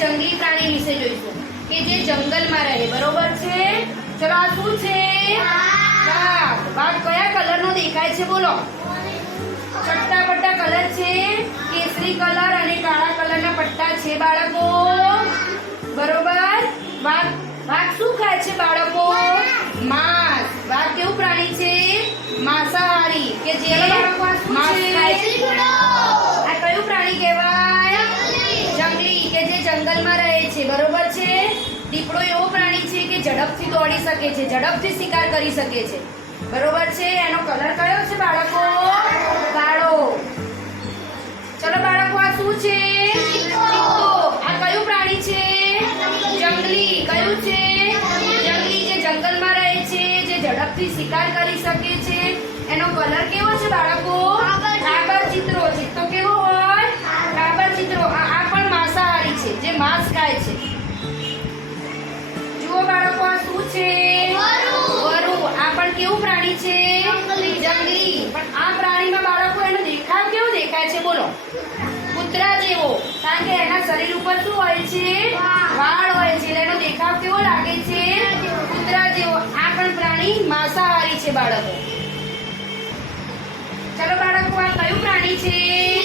જંગલી પ્રાણી વિશે જોઈશું કે જે જંગલમાં રહે. બરોબર છે? ચલો આ શું છે? વાઘ. વાઘ કયા કલરનો દેખાય છે બોલો? ચટ્ટા પટ્ટા કલર છે, કેસરી કલર અને કાળા કલરના પટ્ટા છે બાળકો. બરોબર. વાઘ શું ખાય છે બાળકો? માંસ. વાઘ કેવું પ્રાણી છે? માંસાહારી કે જે માંસ ખાય છે. આ કયું પ્રાણી કહેવાય? જંગલી કે જે જંગલમાં રહે છે. બરોબર છે. દીપડો એવો પ્રાણી છે કે ઝડપથી દોડી શકે છે, ઝડપથી શિકાર કરી શકે છે. બરોબર છે. એનો કલર કયો છે બાળકો? કાળો. ચલો બાળકો આ શું છે? ચિત્તો. આ કયું પ્રાણી છે? જંગલી. કયું છે? જંગલી જે જંગલમાં રહે છે, જે ઝડપથી શિકાર કરી શકે છે. એનો કલર કેવો છે બાળકો? કાબર ચિત્રો. ચિત્તો કેવો હોય? કાબર ચિત્રો. આ પણ માંસાહારી છે, જે માંસ ખાય છે. જુઓ બાળકો આ શું છે? વરુ. આ પણ કેવું પ્રાણી છે? જંગલી. પણ આ પ્રાણીમાં બાળકો એનો દેખાવ કેવો દેખાય છે બોલો? કૂતરા જેવો. કારણ કે એના શરીર ઉપર શું હોય છે? વાળ હોય છે. એટલે એનો દેખાવ કેવો લાગે છે? કૂતરા જેવો. આ પણ પ્રાણી માંસાહારી છે બાળકો. ચલો બાળકો આ કયું પ્રાણી છે?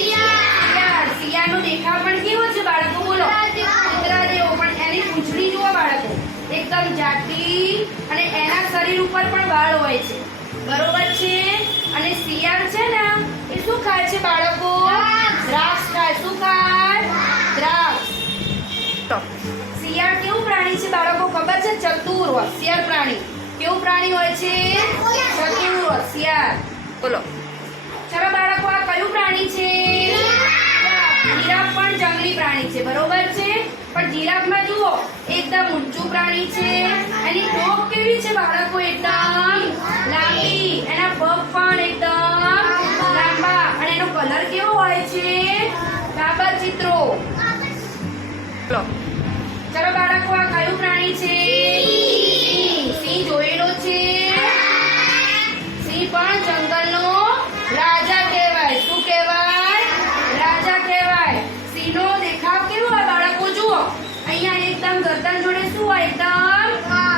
શિયાળ. શિયાળનો દેખાવ પણ કેવો છે બાળકો બોલો? કૂતરા જેવો. પણ એની પૂંછડી જુઓ બાળકો, એકદમ જાડી અને એના શરીર ઉપર પણ વાળ હોય છે. બરોબર છે. અને શિયાળ છે ને એ શું ખાય છે બાળકો? દ્રાક્ષ ખાય. શું ખાય? દ્રાક્ષ. શિયાળ કેવું પ્રાણી છે બાળકો ખબર છે? ચતુર હોશિયાર પ્રાણી. કેવું પ્રાણી હોય છે? ચતુર હોશિયાર. બોલો. ચલો બાળકો આ કયું પ્રાણી છે? જીરાફ પણ જંગલી પ્રાણી છે. બરોબર છે. પણ જીરાફમાં જુઓ એકદમ ઊંચું પ્રાણી છે. એની ડોક કેવી છે બાળકો? એકદમ લાંબી. એના પગ પણ એકદમ લાંબા. અને એનો કલર કેવો હોય છે? કાબર ચિત્રો. ચલો બાળકો આ કયું પ્રાણી છે? સિંહ જોયેલો છે? સિંહ પણ જંગલનો રાજા કહેવાય. શું કહેવાય? રાજા કહેવાય. સિંહનો દેખાવ કેવો હોય બાળકો જુઓ? અહીંયા એકદમ ગરદન જોડે શું હોય? એકદમ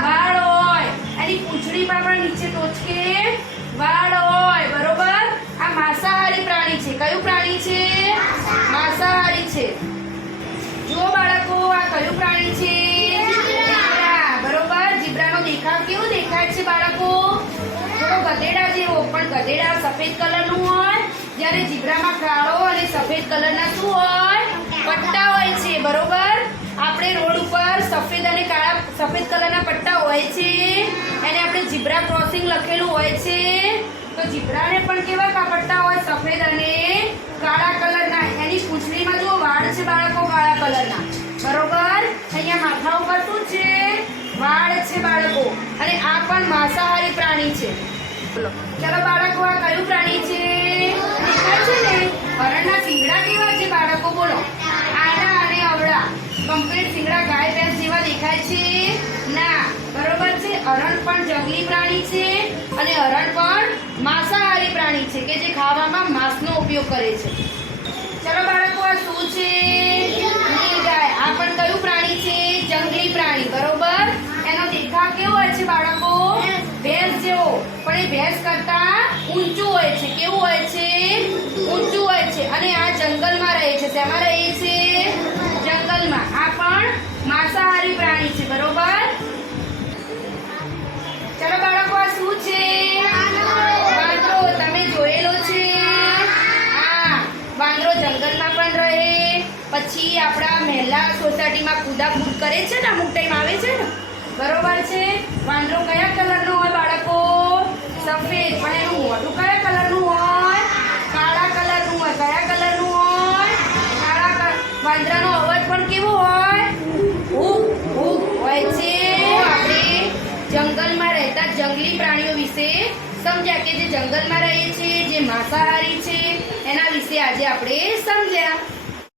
વાળ હોય. એની પૂંછડીમાં પણ નીચે ટોચકે વાળ હોય. બરોબર. આ માંસાહારી પ્રાણી છે. કયું પ્રાણી છે? માંસાહારી છે. જુઓ બાળકો આ કયું પ્રાણી છે? જીબ્રા. બરોબર. જીબ્રાનો દેખાવ કેવો દેખાય છે બાળકો? થોડો ગધેડા જેવો. પણ ગધેડા સફેદ કલરનું હોય, જ્યારે જીબ્રામાં કાળો અને સફેદ કલરના શું હોય? પટ્ટા હોય છે. બરોબર. આપણે રોડ ઉપર સફેદ અને કાળા સફેદ કલરના પટ્ટા હોય છે, એને આપણે ઝીબ્રા ક્રોસિંગ લખેલું હોય છે. તો ઝીબ્રાને પણ કેવા પટ્ટા હોય? સફેદ અને કાળા કલરના. એની પૂંછડીમાં જો વાળ છે બાળકો કાળા કલરના. બરોબર. અહીંયા માથા ઉપર શું છે? વાળ છે બાળકો. અને આ પણ માંસાહારી પ્રાણી છે. ચલો બાળકો આ કયું પ્રાણી છે? દેખાય છે ને? હરણના શિંગડા કેવા છે બાળકો બોલો? આડા અને અવળા. કમ્પ્લીટ શિંગડા ગાય ભેંસ જેવા દેખાય છે? ના. બરોબર છે. હરણ પણ જંગલી પ્રાણી છે અને હરણ પણ માંસાહારી પ્રાણી છે કે જે ખાવામાં માંસનો ઉપયોગ કરે છે. ચલો બાળકો આ શું છે? નીલગાય. આ પણ કયું પ્રાણી છે? જંગલી પ્રાણી. બરોબર. એનો દેખાવ કેવો હોય છે બાળકો? ભેંસ જેવો. પણ એ ભેંસ કરતા ઊંચું હોય છે. કેવું હોય છે? ઊંચું હોય છે. અને આ જંગલમાં રહે છે. શેમાં રહે છે? જંગલમાં. આ પણ માંસાહારી પ્રાણી છે. બરોબર. ચલો બાળકો આ શું છે? વાંદરો. તમે જોયેલો છે? હા. વાંદરો જંગલમાં પણ રહે, પછી આપણા મહેલા સોસાયટીમાં કૂદાકૂદ કરે છે ને, અમુક ટાઈમ આવે છે ને. બરોબર છે. વાંદરો કયા કલરનો હોય બાળકો? સફેદ. પણ એનું મોઢું કયા કલરનું હોય? કાળા કલરનું હોય. કયા કલરનું હોય? કાળા. વાંદરાનો અવાજ પણ કેવો હોય? હૂક હૂક હોય છે. આપણે જંગલમાં રહેતા જંગલી પ્રાણીઓ વિશે સમજ્યા કે જે જંગલમાં રહે છે, જે માંસાહારી છે, એના વિશે આજે આપણે સમજ્યા.